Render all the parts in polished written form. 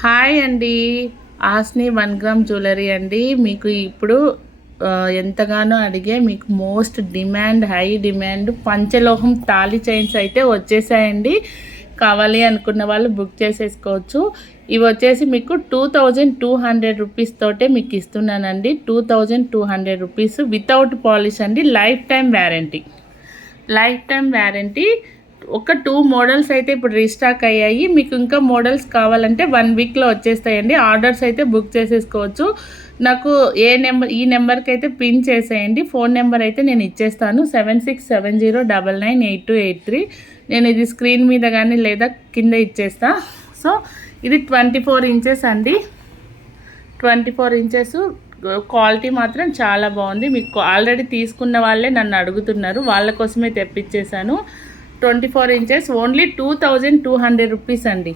Hi అండి. ఆస్ని 1 gram jewellery అండి. మీకు ఇప్పుడు ఎంతగానో అడిగే మీకు మోస్ట్ డిమాండ్, హై డిమాండ్ పంచలోహం తాళి చైన్స్ అయితే వచ్చేసాయండి. కావాలి అనుకున్న వాళ్ళు బుక్ చేసేసుకోవచ్చు. ఇవి వచ్చేసి మీకు 2200 రూపీస్ తోటే మీకు ఇస్తున్నానండి. 2200 రూపీస్ వితౌట్ పాలిష్ అండి. Life time warranty. ఒక 2 మోడల్స్ అయితే ఇప్పుడు రీస్టాక్ అయ్యాయి. మీకు ఇంకా మోడల్స్ కావాలంటే 1 వీక్లో వచ్చేస్తాయండి. ఆర్డర్స్ అయితే బుక్ చేసేసుకోవచ్చు. నాకు ఈ నెంబర్కి అయితే పిన్ చేసేయండి. ఫోన్ నెంబర్ అయితే నేను ఇచ్చేస్తాను 7670998283. నేను ఇది స్క్రీన్ మీద కానీ లేదా కింద ఇచ్చేస్తా. సో ఇది 24 ఇంచెస్ అండి. 24 ఇంచెస్ క్వాలిటీ మాత్రం చాలా బాగుంది. మీకు ఆల్రెడీ తీసుకున్న వాళ్ళే నన్ను అడుగుతున్నారు, వాళ్ళ కోసమే తెప్పించేశాను. 24 ఇంచెస్ ఓన్లీ 2200 రూపీస్ అండి.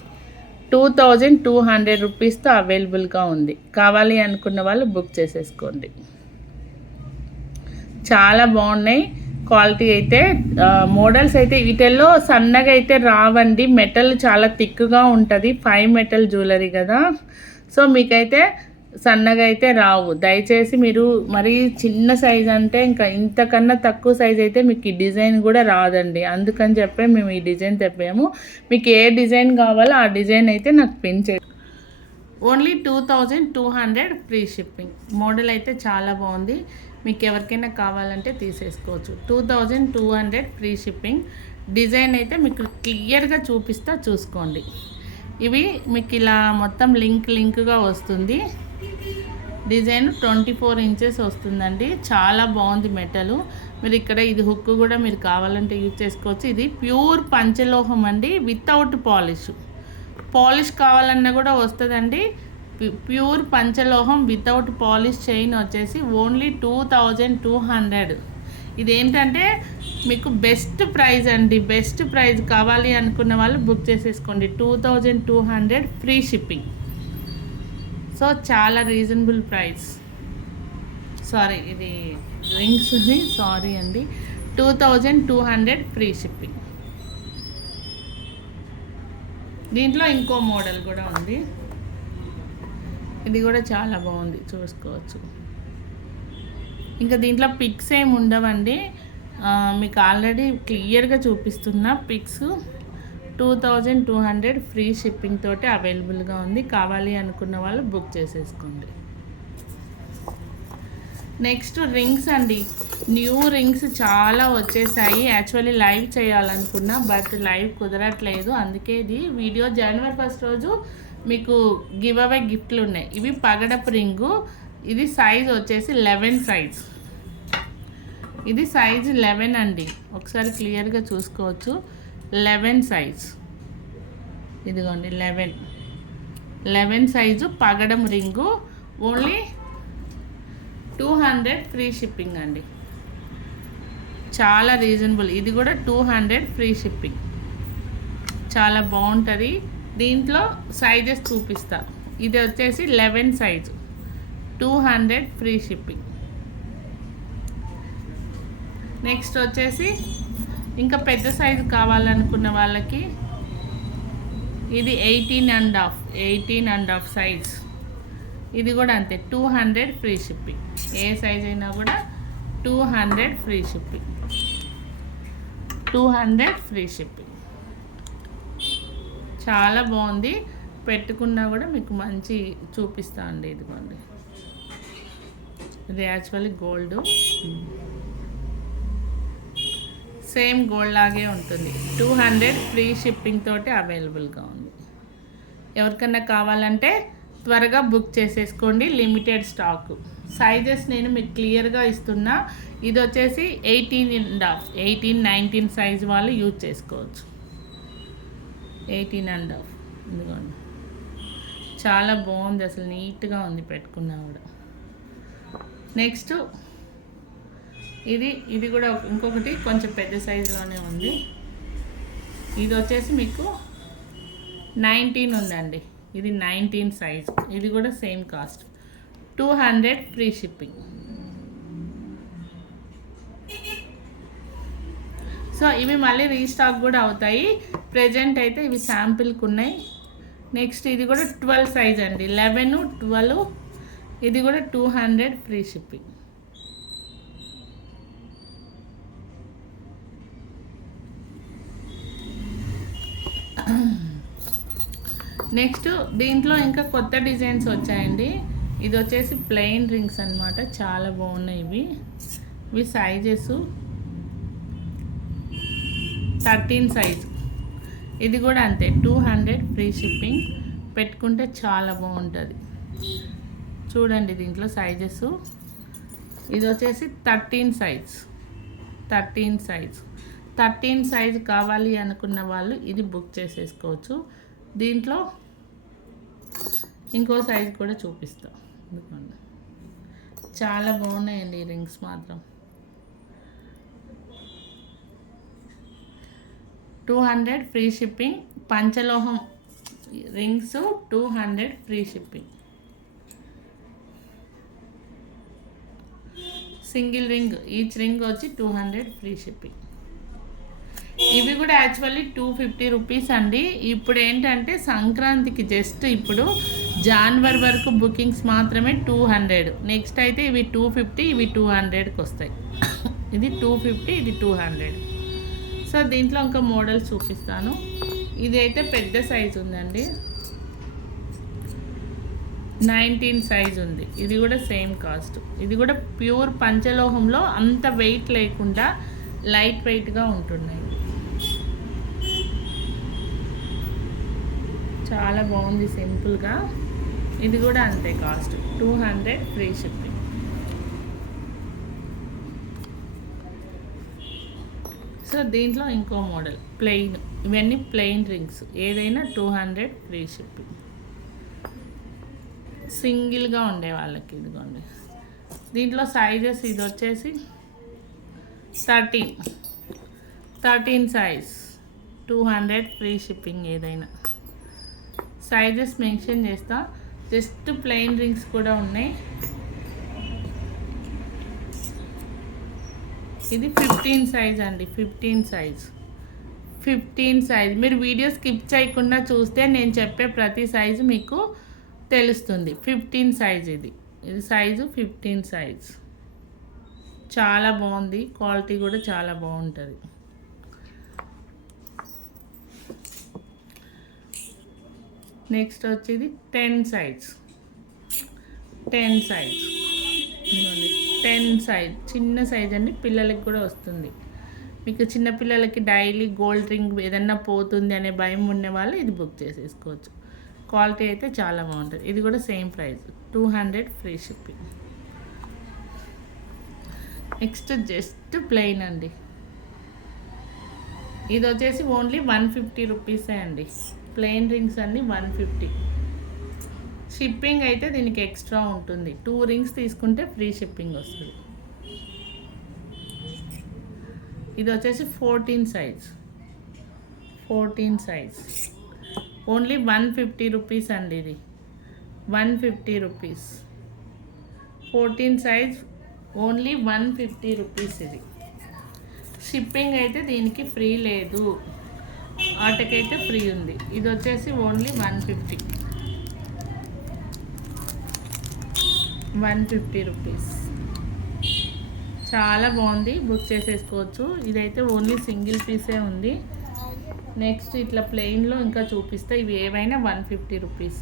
2200 రూపీస్తో అవైలబుల్గా ఉంది. కావాలి అనుకున్న వాళ్ళు బుక్ చేసేసుకోండి. చాలా బాగున్నాయి క్వాలిటీ అయితే. మోడల్స్ అయితే వీటిల్లో సన్నగా అయితే రావండి. మెటల్ చాలా థిక్గా ఉంటుంది. 5 మెటల్ జ్యువెలరీ కదా, సో మీకైతే సన్నగా అయితే రావు. దయచేసి మీరు మరీ చిన్న సైజ్ అంటే ఇంకా ఇంతకన్నా తక్కువ సైజ్ అయితే మీకు ఈ డిజైన్ కూడా రాదండి. అందుకని చెప్పి మేము ఈ డిజైన్ తెప్పాము. మీకు ఏ డిజైన్ కావాలో ఆ డిజైన్ అయితే నాకు పిన్ చేయండి. Only 2200 free shipping. మోడల్ అయితే చాలా బాగుంది. మీకు ఎవరికైనా కావాలంటే తీసేసుకోవచ్చు. 2200 ఫ్రీ షిప్పింగ్. డిజైన్ అయితే మీకు క్లియర్గా చూసుకోండి. ఇవి మీకు ఇలా మొత్తం లింక్గా వస్తుంది. డిజైన్ 24 ఇంచెస్ వస్తుందండి. చాలా బాగుంది మెటలు. మీరు ఇక్కడ ఇది హుక్ కూడా మీరు కావాలంటే యూజ్ చేసుకోవచ్చు. ఇది ప్యూర్ పంచలోహం అండి, వితౌట్ పాలిష్ కావాలన్నా కూడా వస్తుందండి. ప్యూర్ పంచలోహం వితౌట్ పాలిష్ చైన్ వచ్చేసి ఓన్లీ 2200. ఇదేంటంటే మీకు బెస్ట్ ప్రైజ్ అండి. Best price. కావాలి అనుకున్న వాళ్ళు బుక్ చేసేసుకోండి. 2200 ఫ్రీ షిప్పింగ్. సో చాలా రీజనబుల్ ప్రైస్. సారీ, ఇది రింగ్స్, సారీ అండి. 2200 ఫ్రీ షిప్పింగ్. దీంట్లో ఇంకో మోడల్ కూడా ఉంది. ఇది కూడా చాలా బాగుంది, చూసుకోవచ్చు. ఇంకా దీంట్లో పిక్స్ ఏమి ఉండవండి. మీకు ఆల్రెడీ క్లియర్గా చూపిస్తున్న పిక్స్. 2200 ఫ్రీ షిప్పింగ్ తోటి అవైలబుల్గా ఉంది. కావాలి అనుకున్న వాళ్ళు బుక్ చేసేసుకోండి. నెక్స్ట్ రింగ్స్ అండి. న్యూ రింగ్స్ చాలా వచ్చేసాయి. యాక్చువల్లీ లైవ్ చేయాలనుకున్నా, బట్ లైవ్ కుదరట్లేదు. అందుకే ఇది వీడియో. జనవరి 1 రోజు మీకు గివ్ అవే గిఫ్ట్లు ఉన్నాయి. ఇవి పగడపు రింగు. ఇది సైజ్ వచ్చేసి 11 సైజ్. ఇది సైజ్ 11 అండి. ఒకసారి క్లియర్గా చూసుకోవచ్చు. 11 సైజ్. ఇదిగోండి 11 సైజు పగడం రింగు. ఓన్లీ 200 ఫ్రీ షిప్పింగ్ అండి. చాలా రీజనబుల్. ఇది కూడా 200 ఫ్రీ షిప్పింగ్. చాలా బాగుంటుంది. దీంట్లో సైజెస్ చూపిస్తా. ఇది వచ్చేసి 11 సైజు, 200 ఫ్రీ షిప్పింగ్. నెక్స్ట్ వచ్చేసి ఇంకా పెద్ద సైజు కావాలనుకున్న వాళ్ళకి ఇది 18.5 సైజ్. ఇది కూడా అంతే, 200 ఫ్రీ షిప్పింగ్. ఏ సైజ్ అయినా కూడా 200 ఫ్రీ షిప్పింగ్. 200 free shipping. చాలా బాగుంది. పెట్టుకున్నా కూడా మీకు మంచి చూపిస్తా అండి. ఇదిగోండి, ఇది యాక్చువల్లీ గోల్డ్. సేమ్ గోల్డ్ లాగే ఉంటుంది. 200 ఫ్రీ షిప్పింగ్ తోటి అవైలబుల్గా ఉంది. ఎవరికన్నా కావాలంటే త్వరగా బుక్ చేసేసుకోండి. Limited stock. సైజెస్ నేను మీకు క్లియర్గా ఇస్తున్నా. ఇది వచ్చేసి 18.5, 19 సైజ్ వాళ్ళు యూజ్ చేసుకోవచ్చు. 18.5. ఇదిగోండి, చాలా బాగుంది. అసలు నీట్గా ఉంది పెట్టుకున్నా కూడా. నెక్స్ట్ ఇది కూడా ఇంకొకటి కొంచెం పెద్ద సైజులోనే ఉంది. ఇది వచ్చేసి మీకు 19 ఉందండి. ఇది 19 సైజ్. ఇది కూడా same cost, 200 free shipping. So ఇవి మళ్ళీ రీస్టాక్ కూడా అవుతాయి. ప్రెజెంట్ అయితే ఇవి శాంపిల్కి ఉన్నాయి. నెక్స్ట్ ఇది కూడా 12 సైజ్ అండి, 11, 12. ఇది కూడా 200 ఫ్రీ షిప్పింగ్. నెక్స్ట్ దీంట్లో ఇంకా కొత్త డిజైన్స్ వచ్చాయండి. ఇది వచ్చేసి ప్లెయిన్ రింగ్స్ అన్నమాట, చాలా బాగున్నాయి ఇవి సైజెస్ 13 సైజ్. ఇది కూడా అంతే 200 ఫ్రీ షిప్పింగ్. పెట్టుకుంటే చాలా బాగుంటుంది. చూడండి దీంట్లో సైజెస్. ఇది వచ్చేసి 13 సైజ్. 13 సైజ్ కావాలి అనుకున్న వాళ్ళు ఇది బుక్ చేసేసుకోవచ్చు. దీంట్లో ఇంకో సైజ్ కూడా చూపిస్తాం. చాలా బాగున్నాయండి ఈ రింగ్స్ మాత్రం. 200 ఫ్రీ షిప్పింగ్. పంచలోహం rings 200 free shipping. Single ring, each ring వచ్చి 200 ఫ్రీ షిప్పింగ్. ఇవి కూడా యాక్చువల్లీ 250 రూపీస్ అండి. ఇప్పుడు ఏంటంటే సంక్రాంతికి జస్ట్ ఇప్పుడు జనవరి వరకు బుకింగ్స్ మాత్రమే 200. నెక్స్ట్ అయితే ఇవి 250, ఇవి 200కి వస్తాయి. ఇది 250, ఇది 200. సో దీంట్లో ఇంకా మోడల్స్ చూపిస్తాను. ఇది అయితే పెద్ద సైజు ఉందండి, 19 సైజ్ ఉంది. ఇది కూడా సేమ్ కాస్ట్. ఇది కూడా ప్యూర్ పంచలోహంలో అంత వెయిట్ లేకుండా లైట్ వెయిట్గా ఉంటున్నాయి. చాలా బాగుంది సింపుల్గా. ఇది కూడా అంతే కాస్ట్, 200 ఫ్రీ షిప్పింగ్. సో దీంట్లో ఇంకో మోడల్ ప్లెయిన్. ఇవన్నీ ప్లెయిన్ రింగ్స్, ఏదైనా 200 ఫ్రీ షిప్పింగ్. సింగిల్గా ఉండే వాళ్ళకి ఇదిగోండి. దీంట్లో సైజెస్ ఇది వచ్చేసి 13 సైజ్, 200 ఫ్రీ షిప్పింగ్. ఏదైనా సైజెస్ మెన్షన్ చేస్తా. జస్ట్ ప్లెయిన్ రింగ్స్ కూడా ఉన్నాయి. ఇది 15 సైజ్ అండి, 15 సైజ్. మీరు వీడియో స్కిప్ చేయకుండా చూస్తే నేను చెప్పే ప్రతి సైజు మీకు తెలుస్తుంది. 15 సైజ్ ఇది సైజు 15 సైజ్. చాలా బాగుంది, క్వాలిటీ కూడా చాలా బాగుంటుంది. నెక్స్ట్ వచ్చేది 10 సైజ్. 10 సైజ్ చిన్న సైజ్ అండి, పిల్లలకి కూడా వస్తుంది. మీకు చిన్నపిల్లలకి డైలీ గోల్డ్ రింగ్ ఏదన్నా పోతుంది అనే భయం ఉండే వాళ్ళు ఇది బుక్ చేసేసుకోవచ్చు. క్వాలిటీ అయితే చాలా బాగుంటుంది. ఇది కూడా same price, 200 free shipping. Next just plain అండి. ఇది వచ్చేసి ఓన్లీ 150 రూపీసే అండి. ప్లెయిన్ రింగ్స్ అన్నీ 150. షిప్పింగ్ అయితే దీనికి ఎక్స్ట్రా ఉంటుంది. 2 రింగ్స్ తీసుకుంటే ఫ్రీ షిప్పింగ్ వస్తుంది. ఇది వచ్చేసి 14 సైజ్. ఓన్లీ 150 రూపీస్ అండి. ఇది 150 రూపీస్. 14 size only 150 rupees. ఇది షిప్పింగ్ అయితే దీనికి ఫ్రీ లేదు, వాటికైతే ఫ్రీ ఉంది. ఇది వచ్చేసి ఓన్లీ 150 రూపీస్. చాలా బాగుంది, బుక్ చేసేసుకోవచ్చు. ఇదైతే ఓన్లీ సింగిల్ పీసే ఉంది. నెక్స్ట్ ఇట్లా ప్లెయిన్లో ఇంకా చూపిస్తే ఇవి ఏవైనా 150 రూపీస్.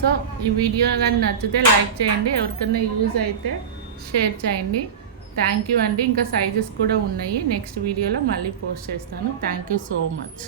సో ఈ వీడియో కానీ నచ్చితే లైక్ చేయండి, ఎవరికైనా యూజ్ అయితే షేర్ చేయండి. థ్యాంక్ యూ అండి. ఇంకా సైజెస్ కూడా ఉన్నాయి, నెక్స్ట్ వీడియోలో మళ్ళీ పోస్ట్ చేస్తాను. Thank you so much.